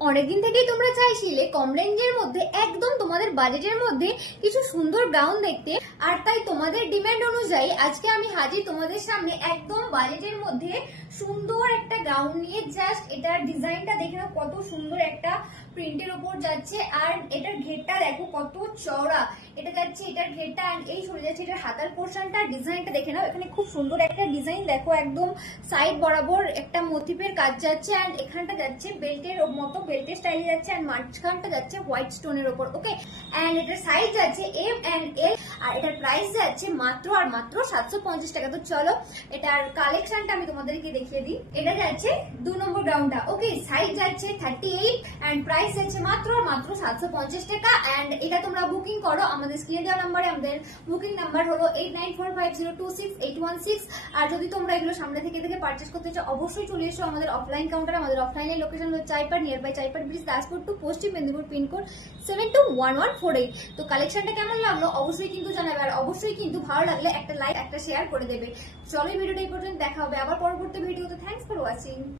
অনেকদিন থেকেই তোমরা চাইছিলে কম রেঞ্জের মধ্যে একদম তোমাদের বাজেটের মধ্যে কিছু সুন্দর গাউন দেখতে, আর তাই তোমাদের ডিমান্ড অনুযায়ী আজকে আমি হাজির তোমাদের সামনে একদম বাজেটের মধ্যে সুন্দর একটা গাউন নিয়ে। জাস্ট এটার ডিজাইনটা দেখে নাও, কত সুন্দর একটা প্রিন্টের উপর যাচ্ছে। আর এটার ঘেরটা দেখো কত চওড়া এটা যাচ্ছে, এটার ঘেরটা এই সরে যাচ্ছে। এটার হাতার পোর্শনটা ডিজাইনটা দেখে নাও, এখানে খুব সুন্দর একটা ডিজাইন দেখো, একদম সাইড বরাবর একটা মোটিভের কাজ যাচ্ছে। আর এখানটা যাচ্ছে বেল্টের মতো, বেল্টের স্টাইলে যাচ্ছে। আর মাঝখানটা যাচ্ছে হোয়াইট স্টোনের উপর। ওকে, এন্ড এটার সাইজ যাচ্ছে এম এন্ড এল, আর এটার প্রাইস যাচ্ছে মাত্র আর মাত্র 750 টাকা। তো চলো এটার কালেকশনটা আমি তোমাদেরকে দেখিয়ে দিই। এটা যাচ্ছে 2 নম্বর গাউনটা। ওকে, সাইজ যাচ্ছে 38 এন্ড প্রাইস যাচ্ছে মাত্র আর মাত্র 750 টাকা। এন্ড এটা তোমরা বুকিং করো আমাদের স্ক্রিনে দেওয়া নাম্বারে। আমাদের বুকিং নাম্বার হলো 8945026816। আর যদি তোমরা এগুলো সামনে থেকে পারচেজ করতে চাও অবশ্যই চলে এসো আমাদের অফলাইন কাউন্টারে। আমাদের অফলাইনের লোকেশন হলো Chaipar, near by Chaipar bridge, Daspur to Paschim Medinipur, pin code 721148। তো কালেকশনটা কেমন লাগলো অবশ্যই কিন্তু জানাবে, আর অবশ্যই কিন্তু ভালো লাগলে একটা লাইক একটা শেয়ার করে দেবে। চলো ভিডিওটা এই পর্যন্ত, দেখা হবে আবার পরবর্তী ভিডিওতে। Thanks for watching.